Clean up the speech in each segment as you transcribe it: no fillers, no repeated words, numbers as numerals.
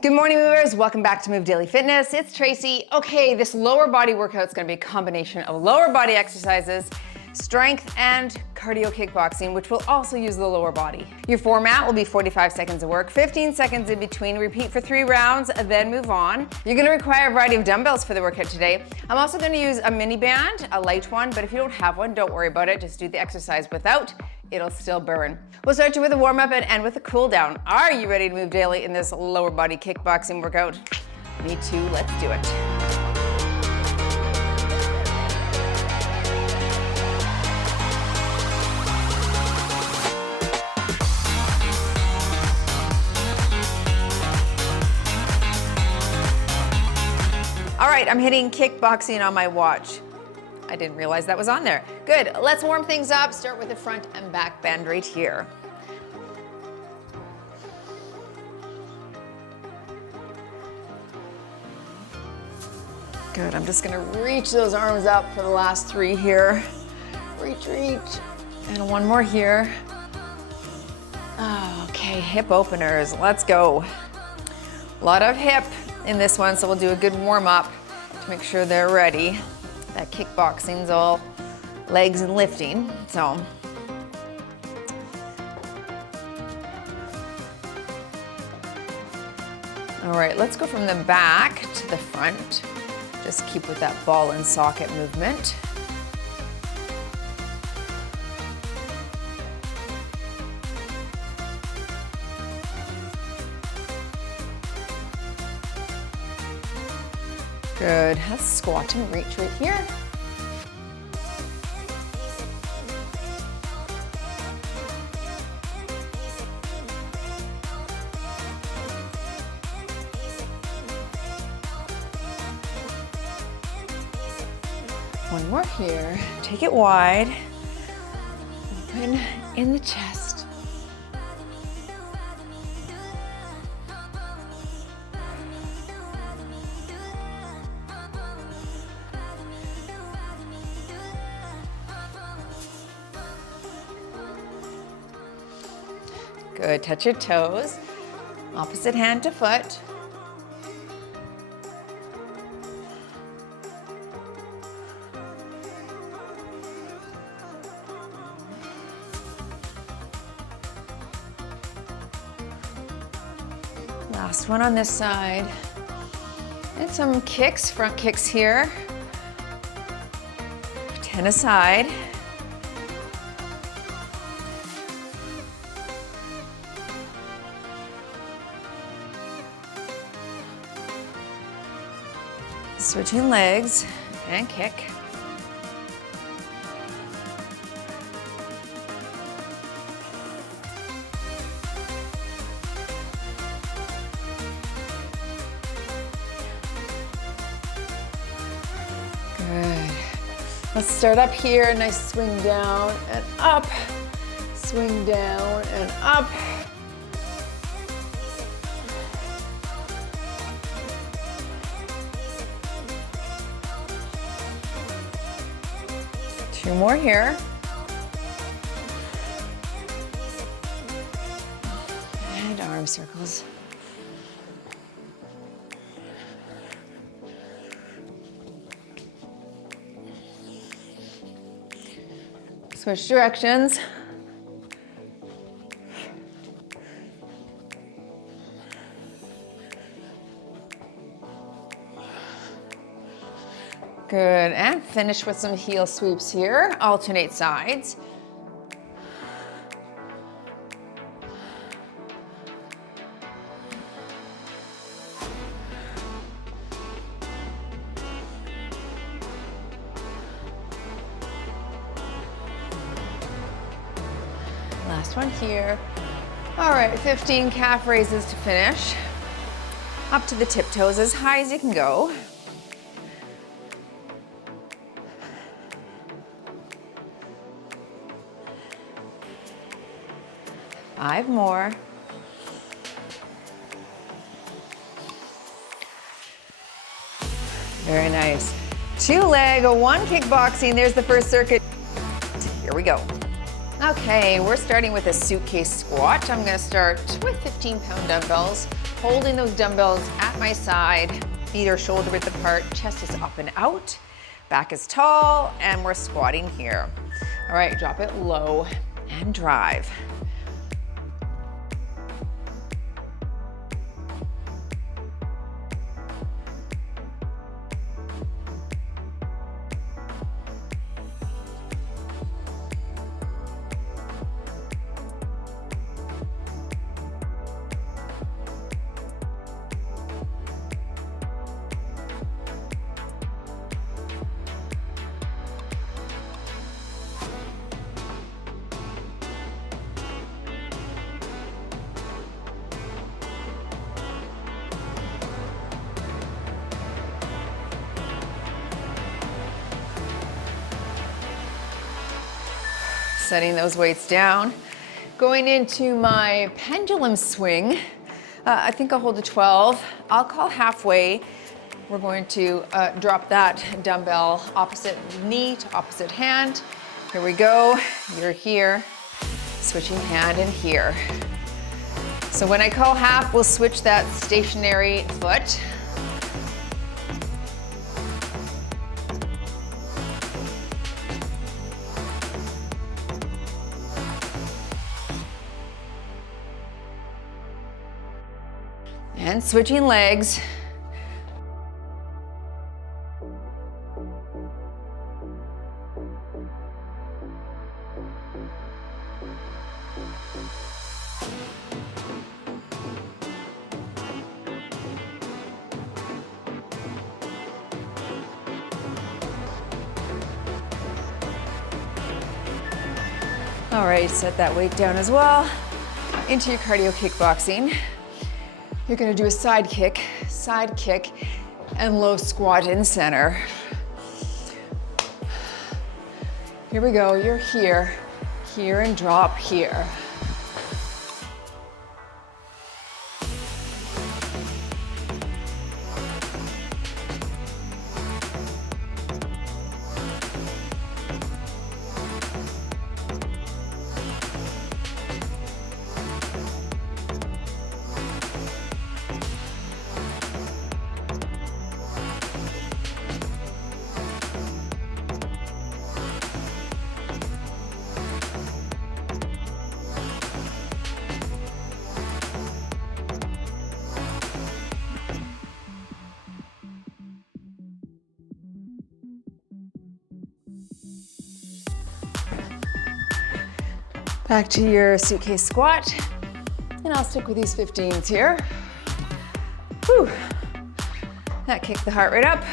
Good morning, movers. Welcome back to Move Daily Fitness. It's Tracy. Okay, this lower body workout is going to be a combination of lower body exercises, strength, and cardio kickboxing, which will also use the lower body. Your format will be 45 seconds of work, 15 seconds in between, repeat for 3 rounds, then move on. You're going to require a variety of dumbbells for the workout today. I'm also going to use a mini band, a light one, but if you don't have one, don't worry about it. Just do the exercise without. It'll still burn. We'll start you with a warm-up and end with a cool down. Are you ready to move daily in this lower body kickboxing workout? Me too, let's do it. All right, I'm hitting kickboxing on my watch. I didn't realize that was on there. Good, let's warm things up. Start with the front and back bend right here. Good, I'm just gonna reach those arms up for the last 3 here. Reach, and one more here. Okay, hip openers, let's go. A lot of hip in this one, so we'll do a good warm up to make sure they're ready. That kickboxing's all legs and lifting, so. All right, let's go from the back to the front. Just keep with that ball and socket movement. Good, let's squat and reach right here. One more here, take it wide, open in the chest. Good, touch your toes, opposite hand to foot. Last one on this side. And some kicks, front kicks here. 10 aside. Switching legs and kick. Good. Let's start up here. Nice swing down and up. Swing down and up. Two more here. And arm circles. Switch directions. Good, and finish with some heel sweeps here. Alternate sides. Last one here. All right, 15 calf raises to finish. Up to the tiptoes, as high as you can go. Five more. Very nice. 2 leg, 1 kickboxing. There's the first circuit. Here we go. Okay, we're starting with a suitcase squat. I'm gonna start with 15-pound dumbbells. Holding those dumbbells at my side, feet are shoulder width apart, chest is up and out, back is tall, and we're squatting here. All right, drop it low and drive. Setting those weights down. Going into my pendulum swing. I think I'll hold a 12. I'll call halfway. We're going to drop that dumbbell opposite knee to opposite hand. Here we go. You're here. Switching hand and here. So when I call half, we'll switch that stationary foot. And switching legs. All right, set that weight down as well. Into your cardio kickboxing. You're gonna do a side kick, and low squat in center. Here we go, you're here, and drop here. Back to your suitcase squat, and I'll stick with these 15s here. Whew. That kicked the heart rate up.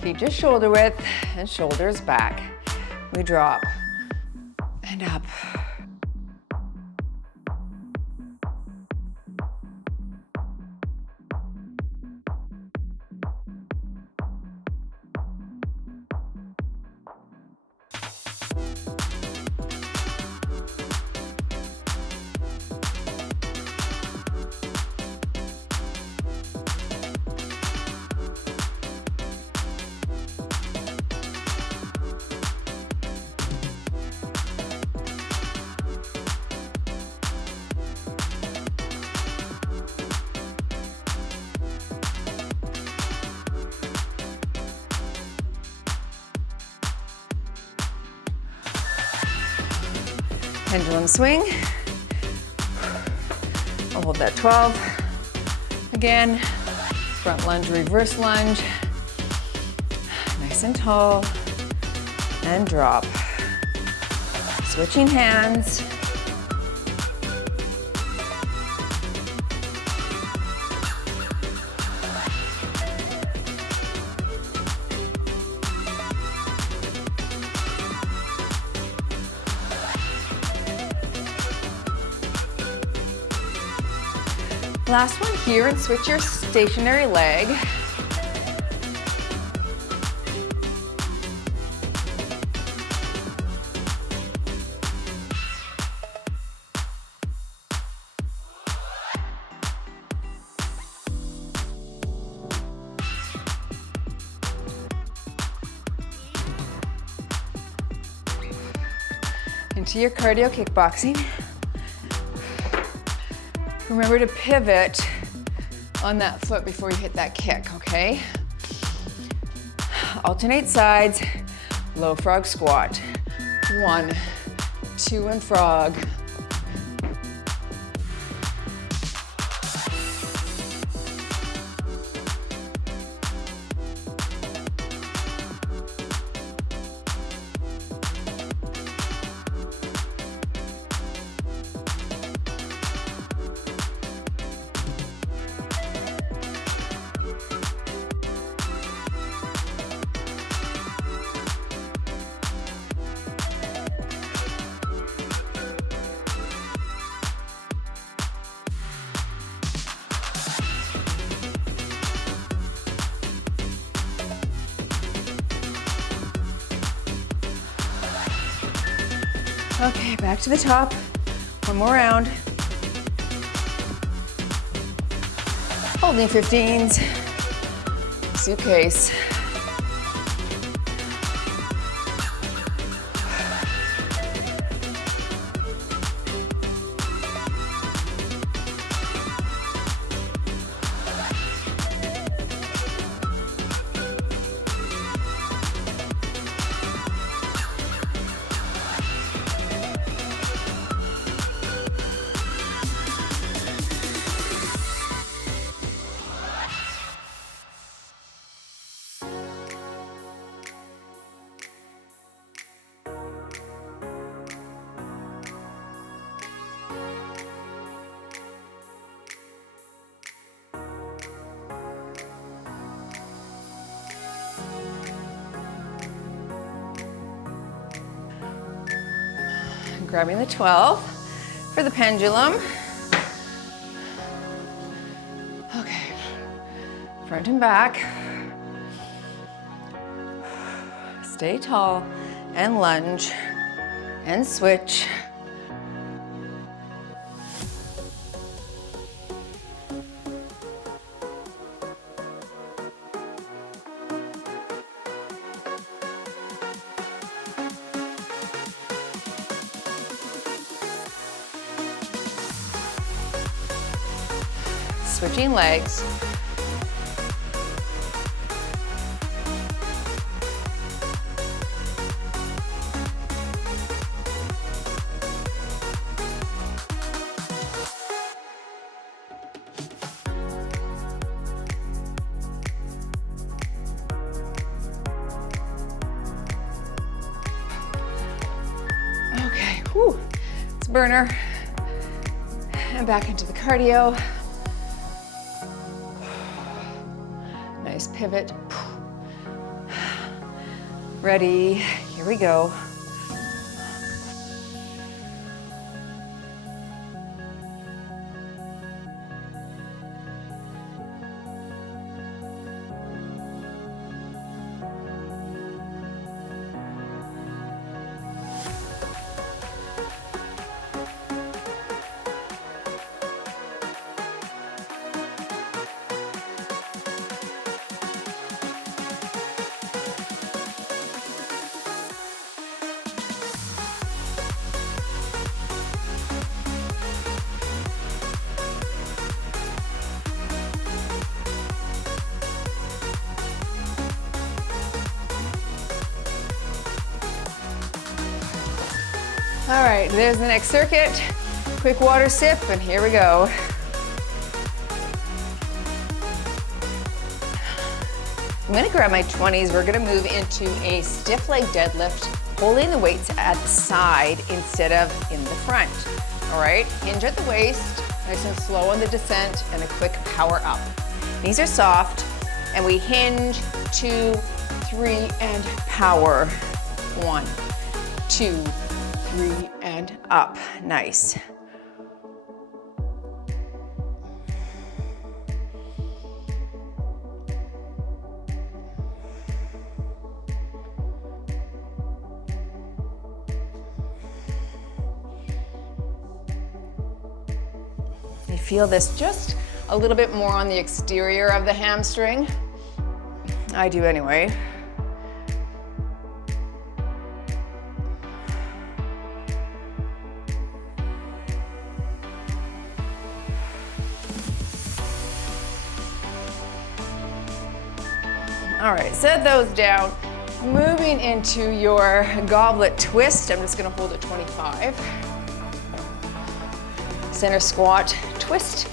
Feet just shoulder width and shoulders back. We drop and up. Pendulum swing. I'll hold that 12. Again, front lunge, reverse lunge. Nice and tall. And drop. Switching hands. Last one here, and switch your stationary leg. Into your cardio kickboxing. Remember to pivot on that foot before you hit that kick, okay? Alternate sides, low frog squat. 1, 2, and frog. Okay, back to the top. One more round. Holding 15s. Suitcase. Grabbing the 12 for the pendulum. Okay, front and back. Stay tall and lunge and switch. Switching legs. Okay, whew, it's a burner. And back into the cardio. Nice pivot. Ready, here we go. All right, there's the next circuit. Quick water sip, and here we go. I'm gonna grab my 20s. We're gonna move into a stiff leg deadlift, holding the weights at the side instead of in the front. All right, hinge at the waist, nice and slow on the descent, and a quick power up. These are soft, and we hinge, 2, 3, and power. 1, 2, 3, and up. Nice. You feel this just a little bit more on the exterior of the hamstring. I do anyway. All right, set those down. Moving into your goblet twist. I'm just gonna hold at 25. Center squat, twist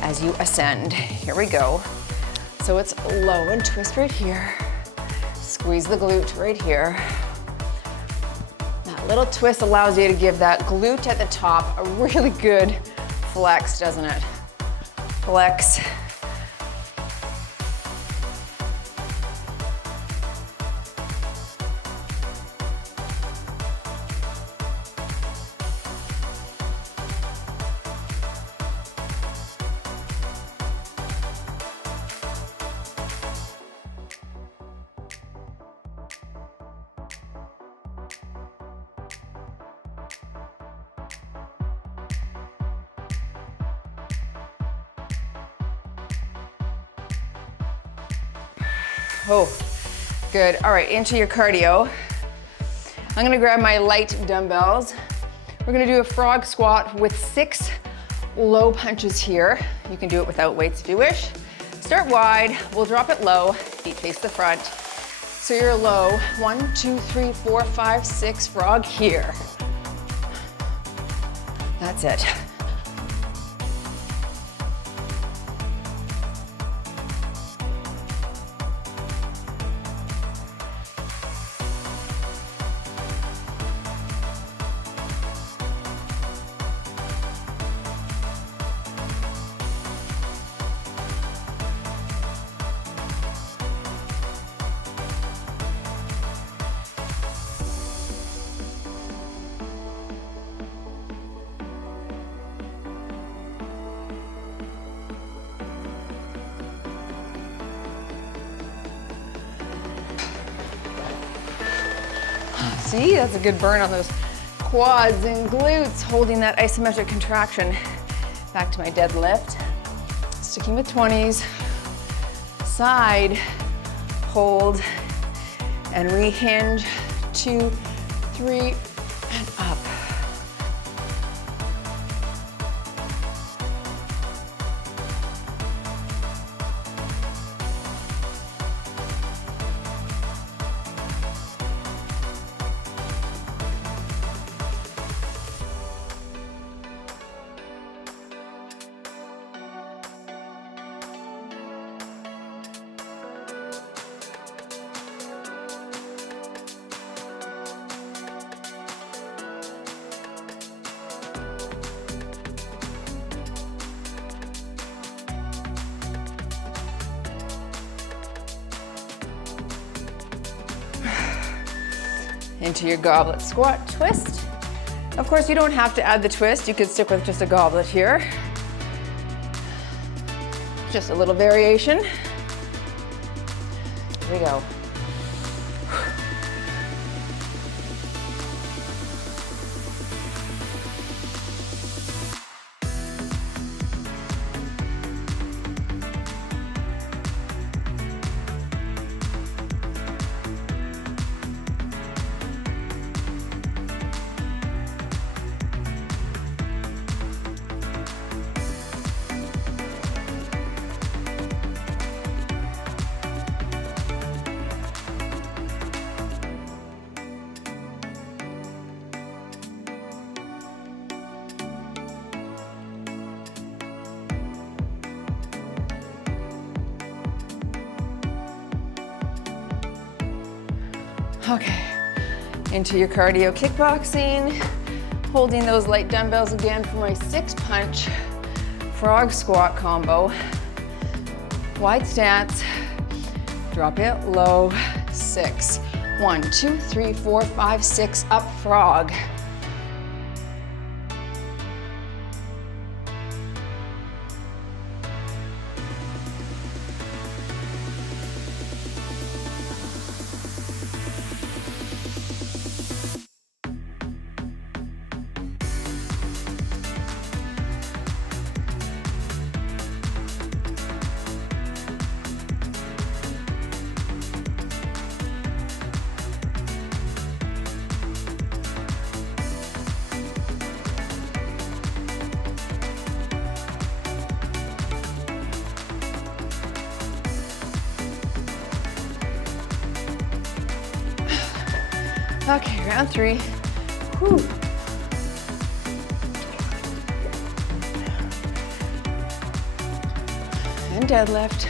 as you ascend. Here we go. So it's low and twist right here. Squeeze the glute right here. That little twist allows you to give that glute at the top a really good flex, doesn't it? Flex. Oh, good. All right, into your cardio. I'm gonna grab my light dumbbells. We're gonna do a frog squat with 6 low punches here. You can do it without weights if you wish. Start wide, we'll drop it low, feet face the front. So you're low, 1, 2, 3, 4, 5, 6, frog here. That's it. See, that's a good burn on those quads and glutes, holding that isometric contraction. Back to my deadlift. Sticking with 20s. Side, hold, and rehinge. 2, 3, and up. Into your goblet squat twist. Of course, you don't have to add the twist. You could stick with just a goblet here. Just a little variation. Here we go. Okay, into your cardio kickboxing, holding those light dumbbells again for my 6-punch frog squat combo. Wide stance, drop it low, 6. 1, 2, 3, 4, 5, 6, up frog. Okay, round 3. Whew. And deadlift.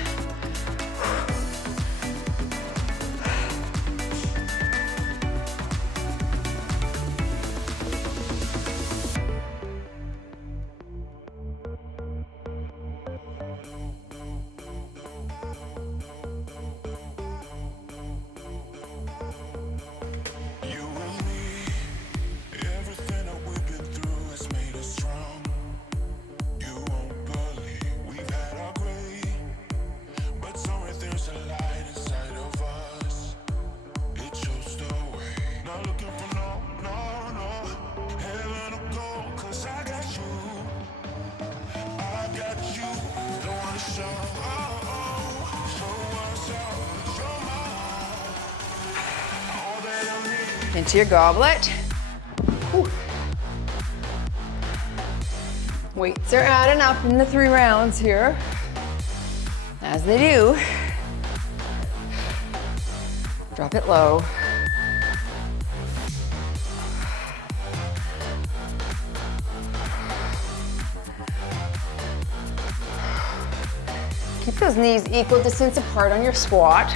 Into your goblet. Whew. Weights are adding up in the 3 rounds here, as they do. Drop it low. Keep those knees equal distance apart on your squat.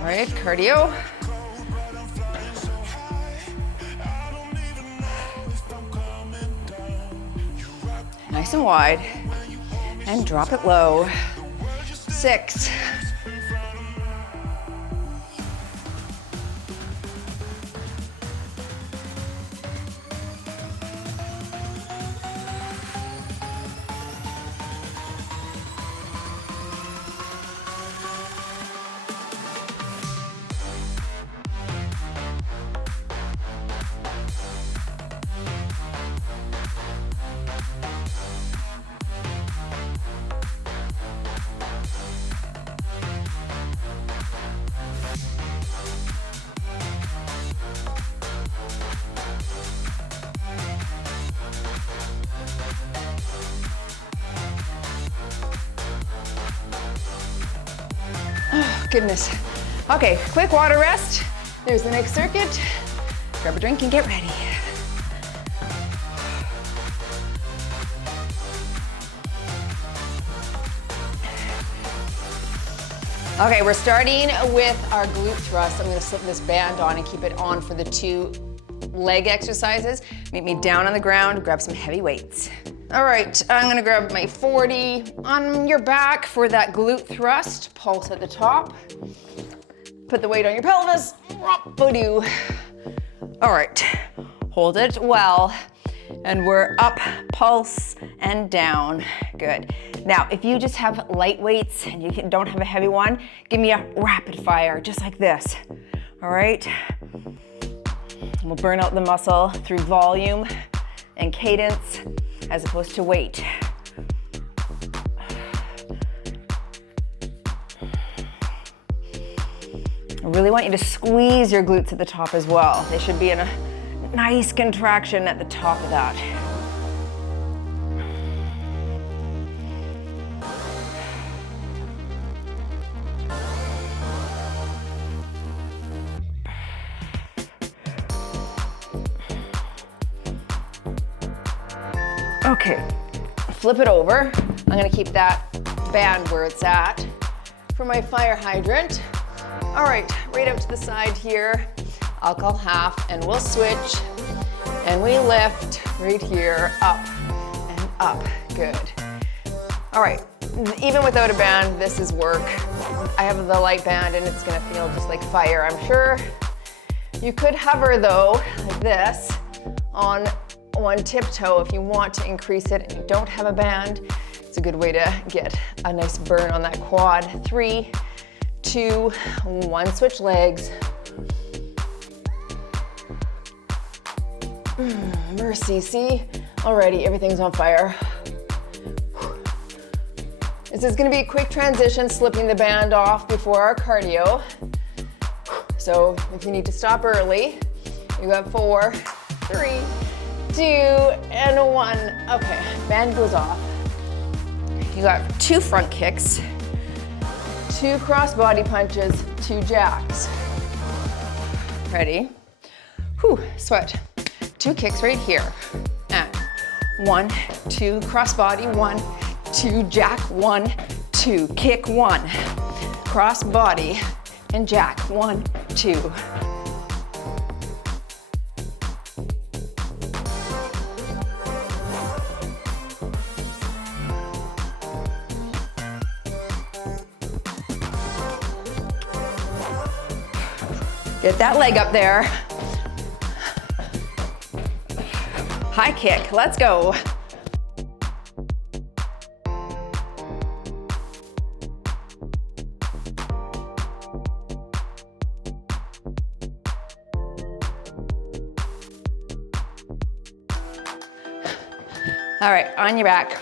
All right, cardio. Nice and wide. And drop it low. 6. Oh, goodness. Okay, quick water rest. There's the next circuit. Grab a drink and get ready. Okay, we're starting with our glute thrust. I'm gonna slip this band on and keep it on for the 2 leg exercises. Meet me down on the ground, grab some heavy weights. All right, I'm gonna grab my 40 on your back for that glute thrust. Pulse at the top. Put the weight on your pelvis. Boo-doo. All right, hold it well. And we're up, pulse, and down. Good. Now, if you just have light weights and you don't have a heavy one, give me a rapid fire, just like this. All right? We'll burn out the muscle through volume and cadence as opposed to weight. I really want you to squeeze your glutes at the top as well. They should be in a nice contraction at the top of that. Okay, flip it over. I'm gonna keep that band where it's at for my fire hydrant. All right, right out to the side here. Alcohol half, and we'll switch. And we lift right here, up and up. Good. All right, even without a band, this is work. I have the light band and it's gonna feel just like fire, I'm sure. You could hover though, like this, on one tiptoe if you want to increase it and you don't have a band. It's a good way to get a nice burn on that quad. 3, 2, 1, switch legs. Mercy, see? Already, everything's on fire. This is gonna be a quick transition, slipping the band off before our cardio. So if you need to stop early, you got 4, 3, 2, and 1. Okay, band goes off. You got 2 front kicks, 2 cross body punches, 2 jacks. Ready? Whew, sweat. 2 kicks right here. And 1, 2, cross body, 1, 2, jack, 1, 2, kick, 1, cross body, and jack, 1, 2. Get that leg up there. High kick, let's go. All right, on your back.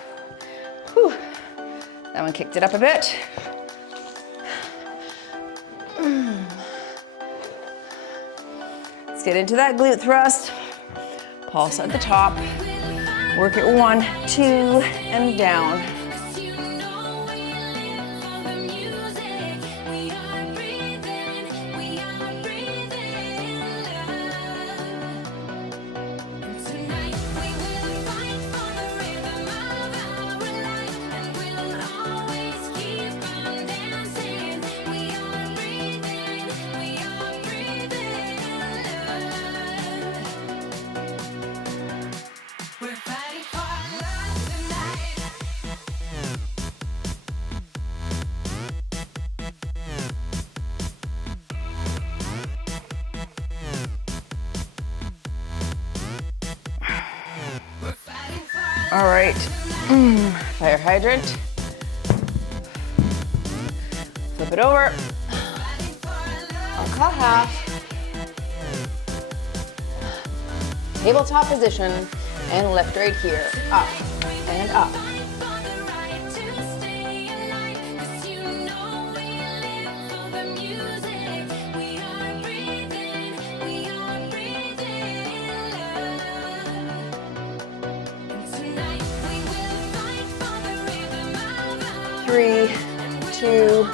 Whew. That one kicked it up a bit. Let's get into that glute thrust. Pulse at the top. Work it 1, 2, and down. All right, fire hydrant. Flip it over. I'll call half. Tabletop position and lift right here. Up and up. Three, 2,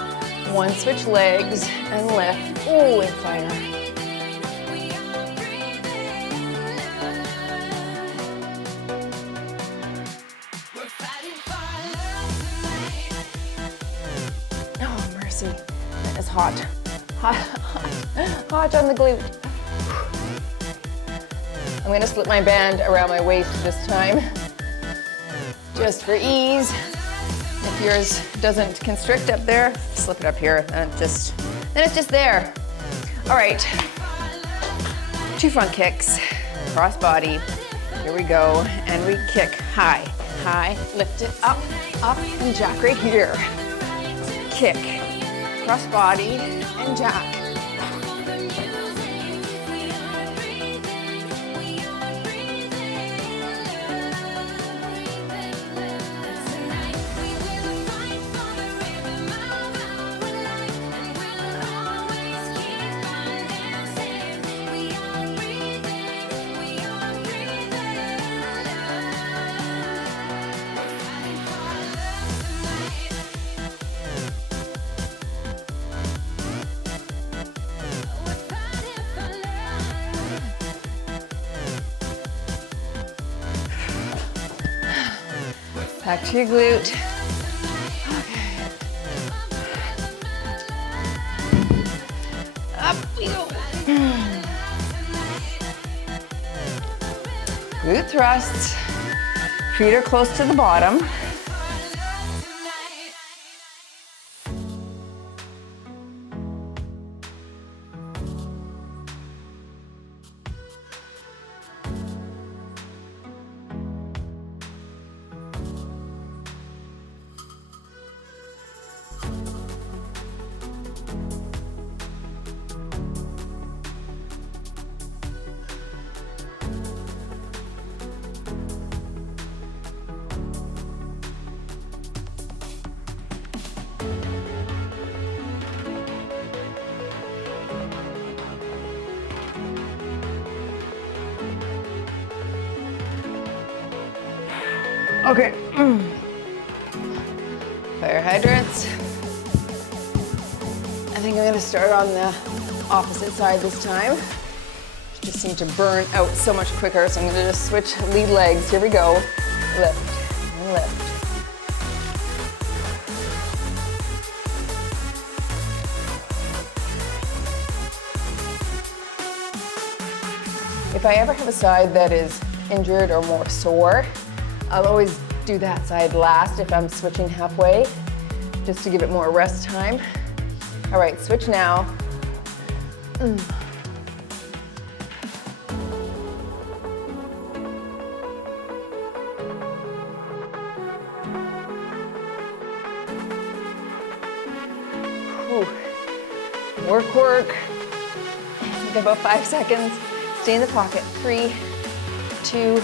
1, switch legs and lift. Ooh, and fire. Oh, mercy. That is hot. Hot, hot, hot on the glute. I'm gonna slip my band around my waist this time, just for ease. If yours doesn't constrict up there, slip it up here, then it's just there. All right, 2 front kicks, cross body. Here we go, and we kick high, high, lift it up, up, and jack right here. Kick, cross body, and jack. Back to your glute. Okay. Up we go. Glute thrusts. Feet are close to the bottom. Okay. Fire hydrants. I think I'm gonna start on the opposite side this time. Just seem to burn out so much quicker, so I'm gonna just switch lead legs. Here we go. Lift and lift. If I ever have a side that is injured or more sore, I'll always do that side last if I'm switching halfway, just to give it more rest time. All right, switch now. Whew. Work, work. Think about 5 seconds. Stay in the pocket. 3, 2,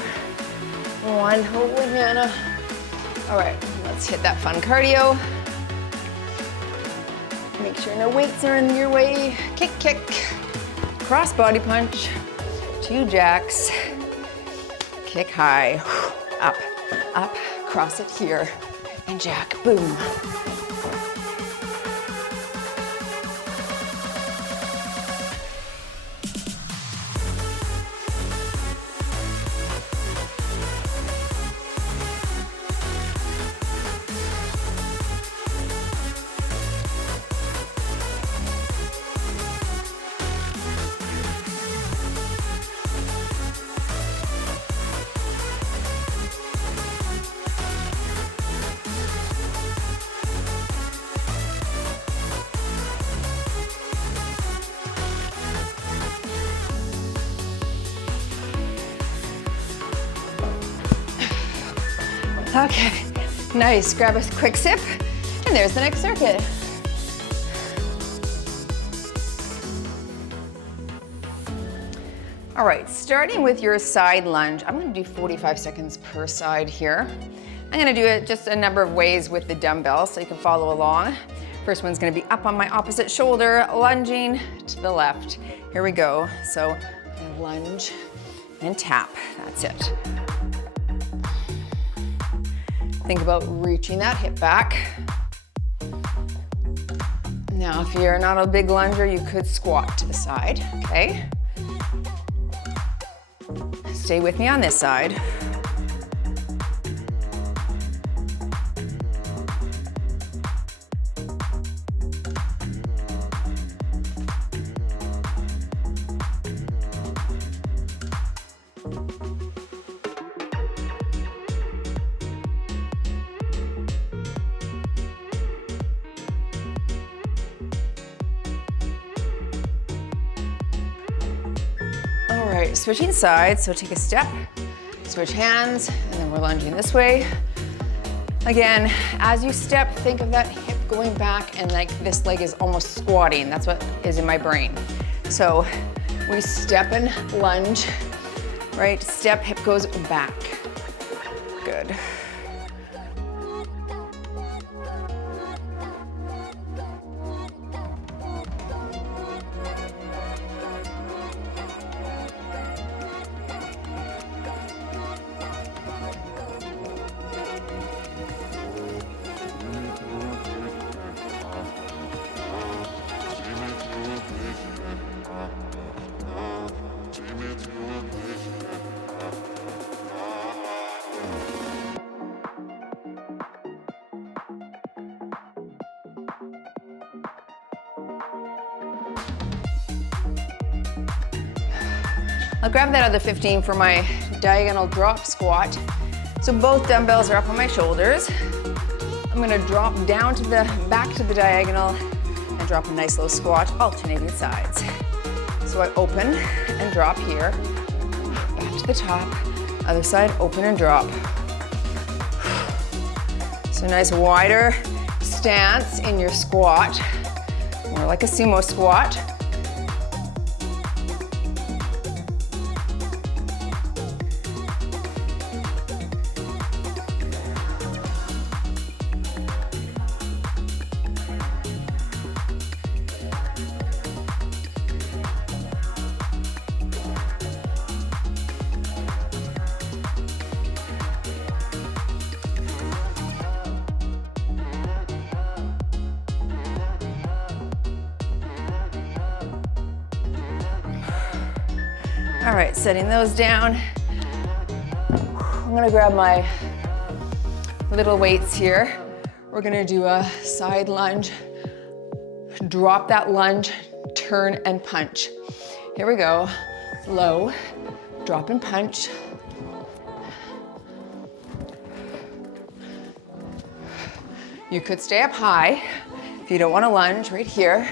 1. Holy Hannah. All right, let's hit that fun cardio. Make sure no weights are in your way. Kick, kick. Cross body punch. 2 jacks. Kick high. Up, up. Cross it here. And jack. Boom. Okay, nice. Grab a quick sip, and there's the next circuit. All right, starting with your side lunge, I'm gonna do 45 seconds per side here. I'm gonna do it just a number of ways with the dumbbells so you can follow along. First one's gonna be up on my opposite shoulder, lunging to the left. Here we go. So lunge and tap, that's it. Think about reaching that hip back. Now, if you're not a big lunger, you could squat to the side, okay? Stay with me on this side. Switching sides, so take a step, switch hands, and then we're lunging this way. Again, as you step, think of that hip going back and like this leg is almost squatting. That's what is in my brain. So we step and lunge, right? Step, hip goes back. Good. I'll grab that other 15 for my diagonal drop squat. So both dumbbells are up on my shoulders. I'm gonna drop down to the back to the diagonal and drop a nice low squat, alternating sides. So I open and drop here, back to the top, other side, open and drop. So nice wider stance in your squat, more like a sumo squat. All right, setting those down. I'm gonna grab my little weights here. We're gonna do a side lunge, drop that lunge, turn and punch. Here we go. Low, drop and punch. You could stay up high if you don't want to lunge, right here.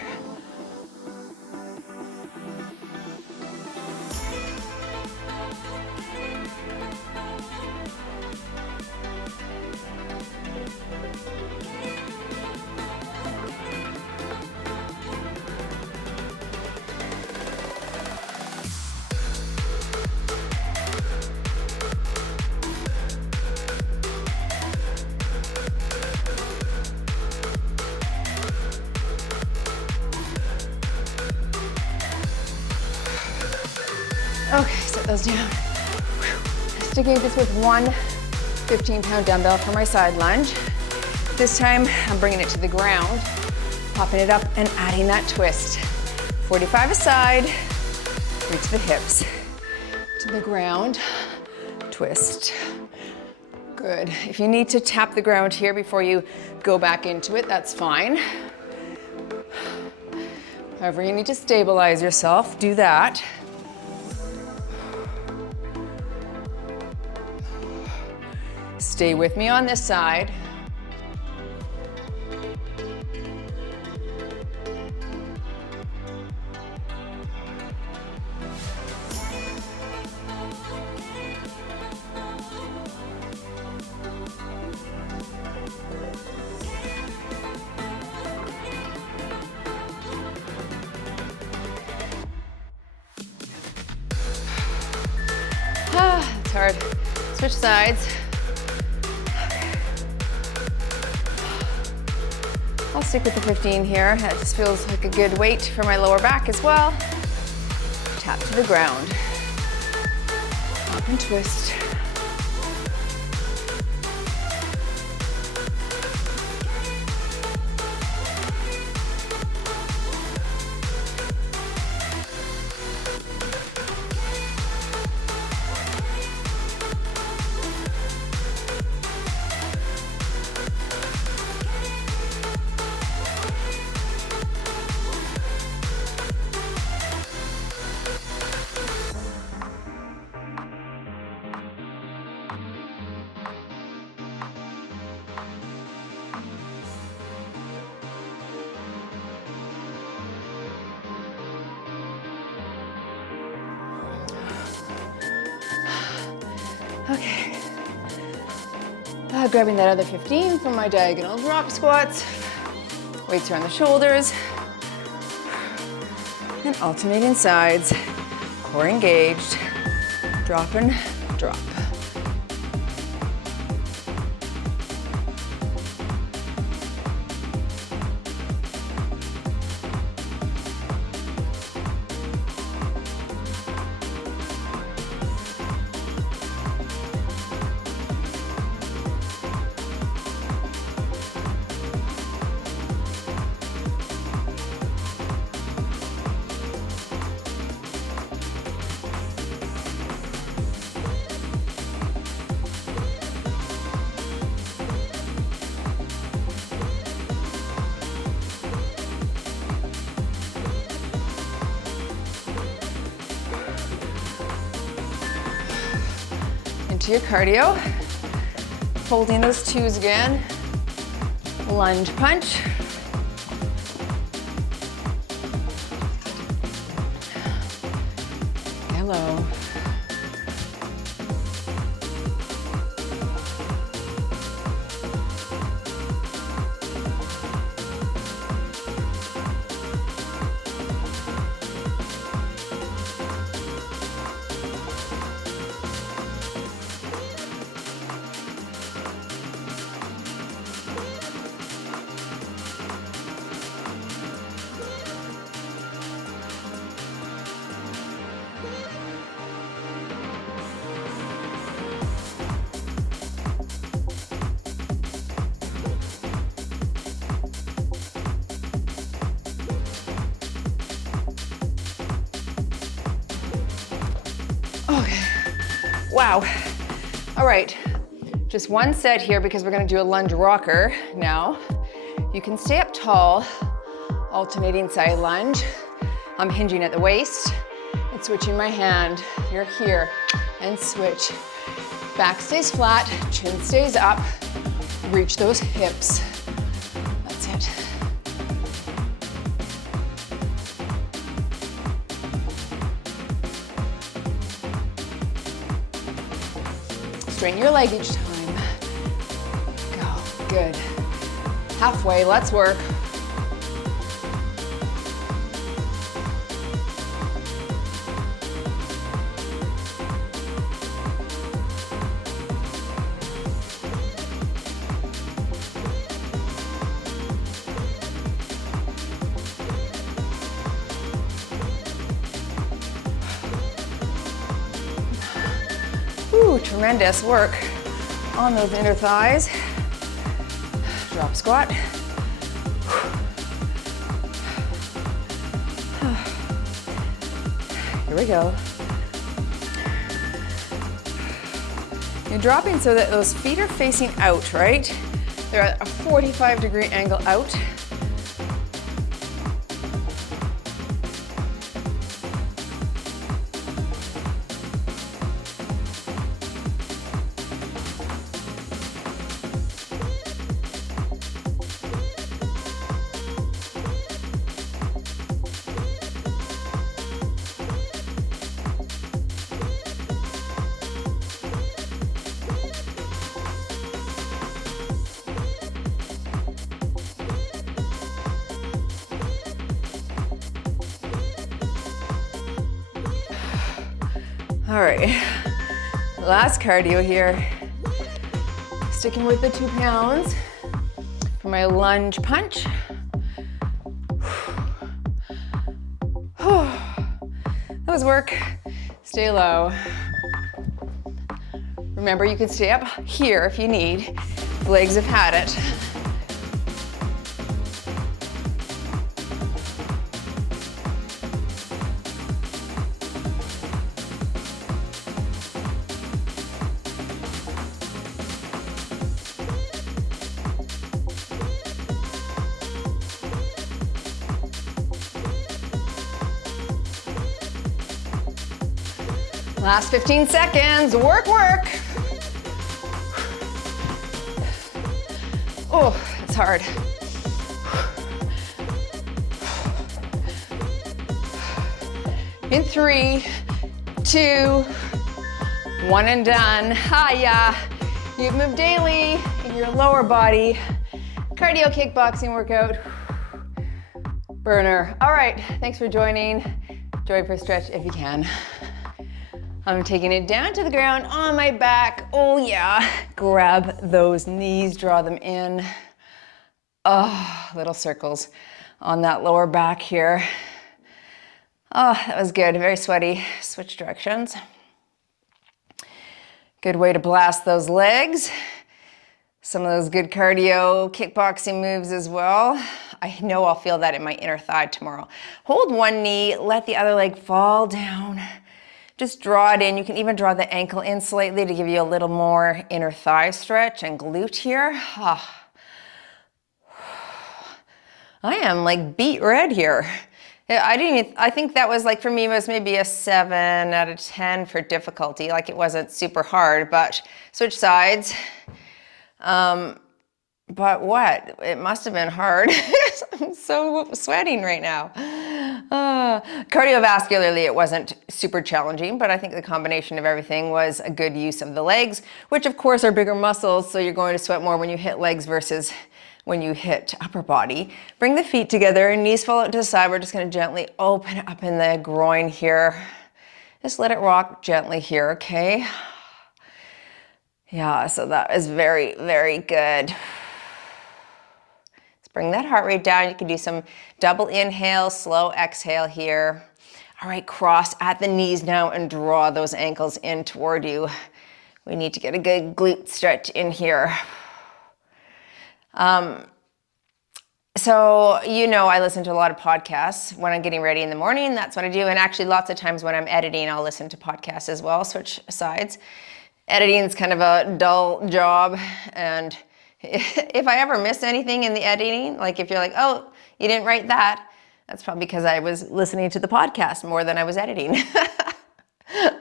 Okay, set those down. Sticking this with one 15-pound dumbbell for my side lunge. This time, I'm bringing it to the ground, popping it up and adding that twist. 45 aside, reach the hips. To the ground, twist. Good. If you need to tap the ground here before you go back into it, that's fine. However, you need to stabilize yourself, do that. Stay with me on this side. It's hard. Switch sides. I'll stick with the 15 here. That just feels like a good weight for my lower back as well. Tap to the ground. Up and twist. Okay. Grabbing that other 15 from my diagonal drop squats. Weights around the shoulders. And alternating sides. Core engaged. Drop and drop. Into your cardio. Holding those twos again. Lunge punch. Hello. Okay. Wow. All right. Just one set here because we're gonna do a lunge rocker now. You can stay up tall, alternating side lunge. I'm hinging at the waist and switching my hand. You're here and switch. Back stays flat, chin stays up. Reach those hips. That's it. Straighten your leg each time. Go, good. Halfway, let's work. Ooh, tremendous work on those inner thighs. Drop squat. Here we go. You're dropping so that those feet are facing out, right? They're at a 45-degree angle out. All right, last cardio here. Sticking with the 2 pounds for my lunge punch. That was work. Stay low. Remember, you can stay up here if you need. The legs have had it. Last 15 seconds, work, work. Oh, it's hard. In 3, 2, 1 and done. Hiya. You've moved daily in your lower body. Cardio kickboxing workout. Burner. All right, thanks for joining. Join for a stretch if you can. I'm taking it down to the ground on my back. Oh yeah, grab those knees, draw them in. Oh, little circles on that lower back here. Oh, that was good, very sweaty. Switch directions. Good way to blast those legs. Some of those good cardio kickboxing moves as well. I know I'll feel that in my inner thigh tomorrow. Hold one knee, let the other leg fall down. Just draw it in. You can even draw the ankle in slightly to give you a little more inner thigh stretch and glute here. Oh. I am like beet red here. I think that was like, for me, it was maybe a 7 out of 10 for difficulty. Like it wasn't super hard, but switch sides. But what? It must have been hard. I'm so sweating right now. Cardiovascularly, it wasn't super challenging, but I think the combination of everything was a good use of the legs, which of course are bigger muscles, so you're going to sweat more when you hit legs versus when you hit upper body. Bring the feet together, knees fall out to the side. We're just gonna gently open up in the groin here. Just let it rock gently here, okay? Yeah, so that is very, very good. Bring that heart rate down. You can do some double inhale, slow exhale here. All right, cross at the knees now and draw those ankles in toward you. We need to get a good glute stretch in here. So, you know, I listen to a lot of podcasts when I'm getting ready in the morning. That's what I do. And actually, lots of times when I'm editing, I'll listen to podcasts as well, switch sides. Editing is kind of a dull job. And if I ever miss anything in the editing, like if you're like, oh, you didn't write that, that's probably because I was listening to the podcast more than I was editing.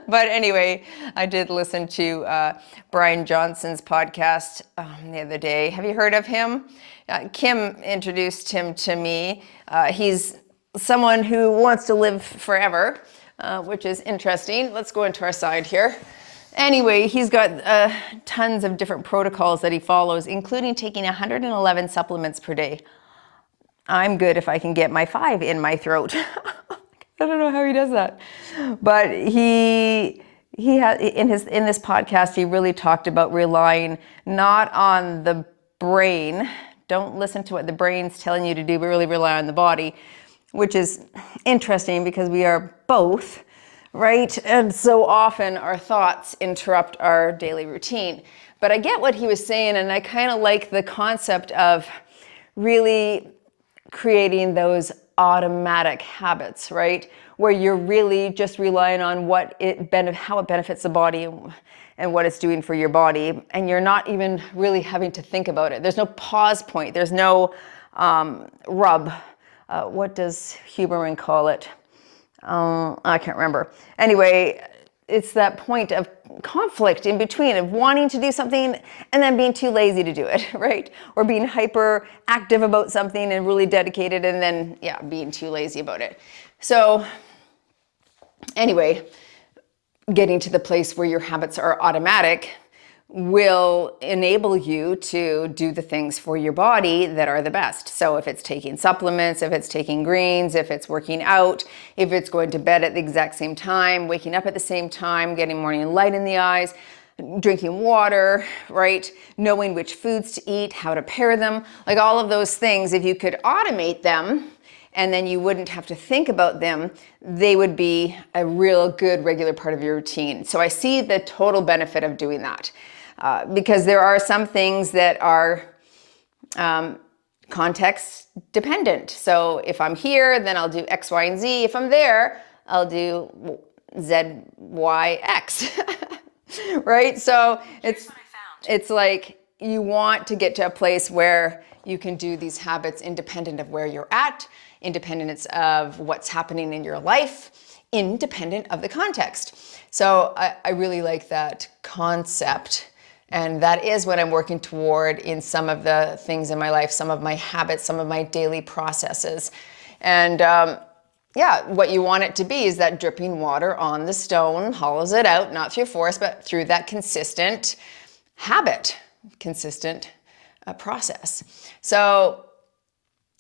But anyway, I did listen to Brian Johnson's podcast the other day. Have you heard of him? Kim introduced him to me. He's someone who wants to live forever, which is interesting. Let's go into our side here. Anyway, he's got tons of different protocols that he follows, including taking 111 supplements per day. I'm good if I can get my 5 in my throat. I don't know how he does that, but he had in this podcast, he really talked about relying not on the brain. Don't listen to what the brain's telling you to do, but really rely on the body, which is interesting because we are both, right? And so often our thoughts interrupt our daily routine. But I get what he was saying, and I kind of like the concept of really creating those automatic habits, right? Where you're really just relying on how it benefits the body and what it's doing for your body. And you're not even really having to think about it. There's no pause point. There's no rub. What does Huberman call it? I can't remember. Anyway, it's that point of conflict in between of wanting to do something and then being too lazy to do it, right? Or being hyper active about something and really dedicated and then, being too lazy about it. So anyway, getting to the place where your habits are automatic will enable you to do the things for your body that are the best. So if it's taking supplements, if it's taking greens, if it's working out, if it's going to bed at the exact same time, waking up at the same time, getting morning light in the eyes, drinking water, right? Knowing which foods to eat, how to pair them, like all of those things, if you could automate them, and then you wouldn't have to think about them, they would be a real good regular part of your routine. So I see the total benefit of doing that. Because there are some things that are context dependent. So if I'm here, then I'll do X, Y, and Z. If I'm there, I'll do Z, Y, X. Right? So it's like you want to get to a place where you can do these habits independent of where you're at, independent of what's happening in your life, independent of the context. So I really like that concept. And that is what I'm working toward in some of the things in my life, some of my habits, some of my daily processes. And what you want it to be is that dripping water on the stone, hollows it out, not through force, but through that consistent habit, consistent process. So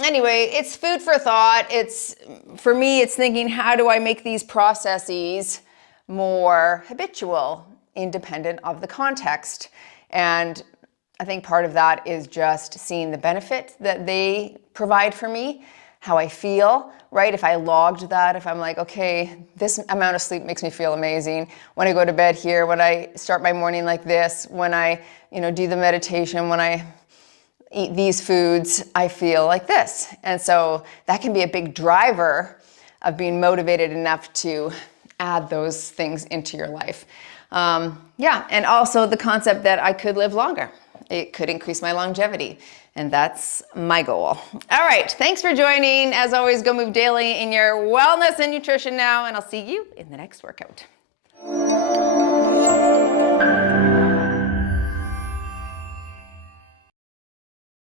anyway, it's food for thought. For me, it's thinking, how do I make these processes more habitual, independent of the context? And I think part of that is just seeing the benefit that they provide for me, how I feel, right? If I logged that, if I'm like, okay, this amount of sleep makes me feel amazing. When I go to bed here, when I start my morning like this, when I, do the meditation, when I eat these foods, I feel like this. And so that can be a big driver of being motivated enough to add those things into your life. And also the concept that I could live longer. It could increase my longevity, and that's my goal. All right, thanks for joining. As always, go move daily in your wellness and nutrition now, and I'll see you in the next workout.